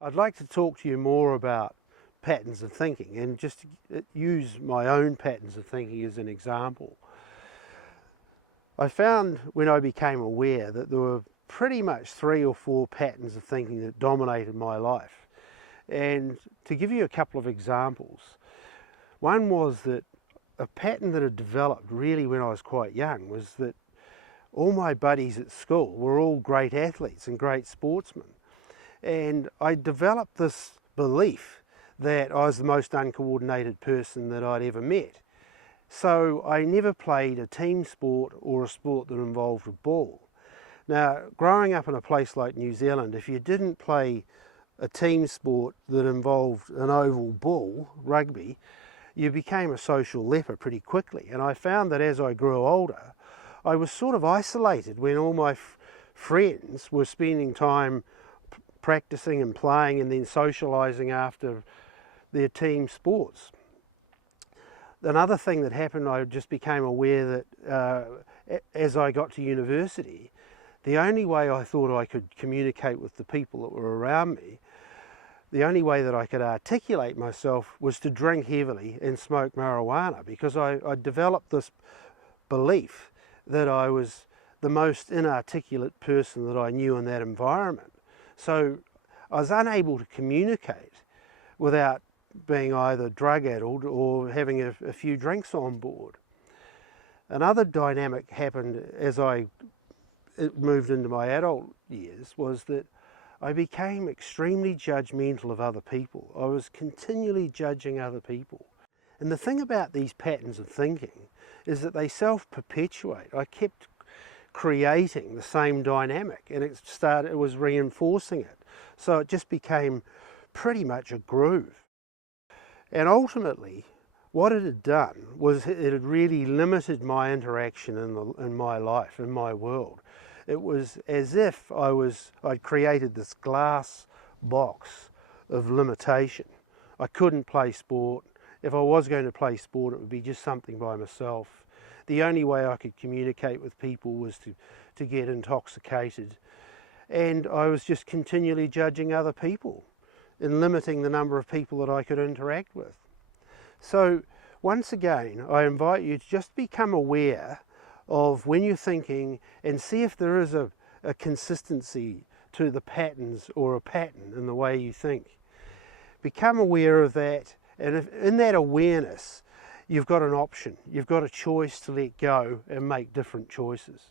I'd like to talk to you more about patterns of thinking and just use my own patterns of thinking as an example. I found when I became aware that there were pretty much 3 or 4 patterns of thinking that dominated my life. And to give you a couple of examples, one was that a pattern that had developed really when I was quite young was that all my buddies at school were all great athletes and great sportsmen. And I developed this belief that I was the most uncoordinated person that I'd ever met. So I never played a team sport or a sport that involved a ball. Now, growing up in a place like New Zealand, if you didn't play a team sport that involved an oval ball, rugby, you became a social leper pretty quickly. And I found that as I grew older, I was sort of isolated when all my friends were spending time practicing and playing and then socialising after their team sports. Another thing that happened, I just became aware that as I got to university, the only way I thought I could communicate with the people that were around me, the only way that I could articulate myself was to drink heavily and smoke marijuana, because I developed this belief that I was the most inarticulate person that I knew in that environment. So I was unable to communicate without being either drug-addled or having a few drinks on board. Another dynamic happened as I moved into my adult years was that I became extremely judgmental of other people. I was continually judging other people. And the thing about these patterns of thinking is that they self-perpetuate. I kept creating the same dynamic, and it was reinforcing it. So it just became pretty much a groove. And ultimately, what it had done was it had really limited my interaction in my life, in my world. It was as if I'd created this glass box of limitation. I couldn't play sport. If I was going to play sport, it would be just something by myself. The only way I could communicate with people was to get intoxicated. And I was just continually judging other people and limiting the number of people that I could interact with. So once again, I invite you to just become aware of when you're thinking and see if there is a consistency to the patterns or a pattern in the way you think. Become aware of that, and if in that awareness, you've got an option. You've got a choice to let go and make different choices.